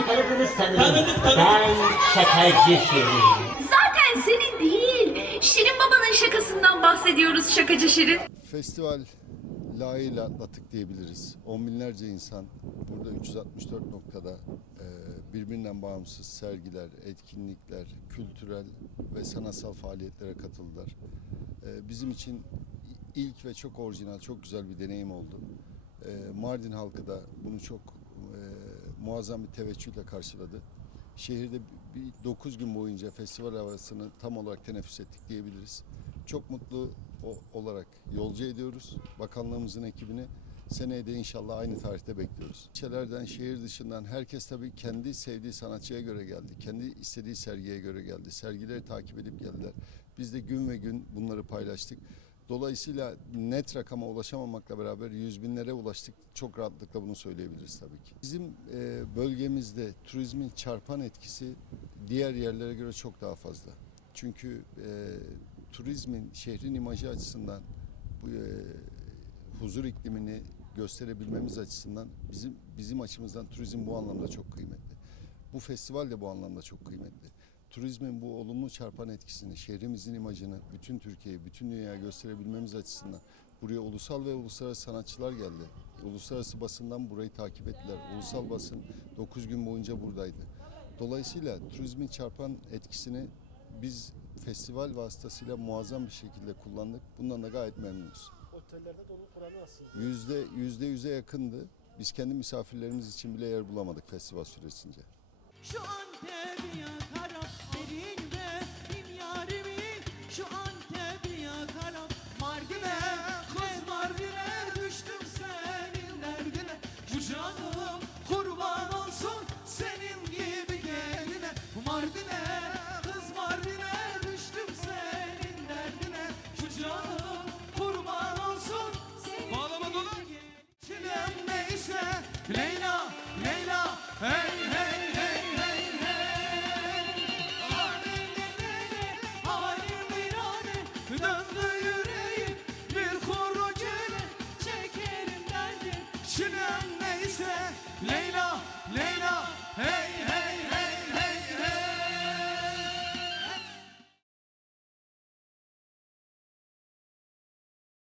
tanıdınız sanırım. Tanıdık, tanıdık. Ben şakacı Şirin. Zaten senin değil. Şirin babanın şakasından bahsediyoruz şakacı Şirin. Festival layığıyla atlattık diyebiliriz. On binlerce insan burada 364 noktada e, birbirinden bağımsız sergiler, etkinlikler, kültürel ve sanatsal faaliyetlere katıldılar. E, Bizim için ilk ve çok orijinal, çok güzel bir deneyim oldu. E, Mardin halkı da bunu çok muazzam bir teveccühle karşıladı. Şehirde bir 9 gün boyunca festival havasını tam olarak teneffüs ettik diyebiliriz. Çok mutlu olarak yolcu ediyoruz bakanlığımızın ekibini. Seneye de inşallah aynı tarihte bekliyoruz. İlçelerden, şehir dışından herkes tabii kendi sevdiği sanatçıya göre geldi. Kendi istediği sergiye göre geldi. Sergileri takip edip geldiler. Biz de gün ve gün bunları paylaştık. Dolayısıyla net rakama ulaşamamakla beraber yüz binlere ulaştık. Çok rahatlıkla bunu söyleyebiliriz tabii ki. Bizim e, bölgemizde turizmin çarpan etkisi diğer yerlere göre çok daha fazla. Çünkü e, turizmin şehrin imajı açısından bu e, huzur iklimini gösterebilmemiz açısından bizim bizim açımızdan turizm bu anlamda çok kıymetli. Bu festival de bu anlamda çok kıymetli. Turizmin bu olumlu çarpan etkisini, şehrimizin imajını bütün Türkiye'ye, bütün dünyaya gösterebilmemiz açısından buraya ulusal ve uluslararası sanatçılar geldi. Uluslararası basından burayı takip ettiler. Ulusal basın 9 gün boyunca buradaydı. Dolayısıyla turizmin çarpan etkisini biz festival vasıtasıyla muazzam bir şekilde kullandık. Bundan da gayet memnunuz. Otellerde doluluk oranı nasıl? Yüzde, yüzde yüze yakındı. Biz kendi misafirlerimiz için bile yer bulamadık festival süresince. Şu Antep'i yakarım Derin benim yarimi. Şu Antep'i yakarım Mardin'e kız Düştüm senin derdine. Bu canım kurban olsun Senin gibi geline. Mardin'e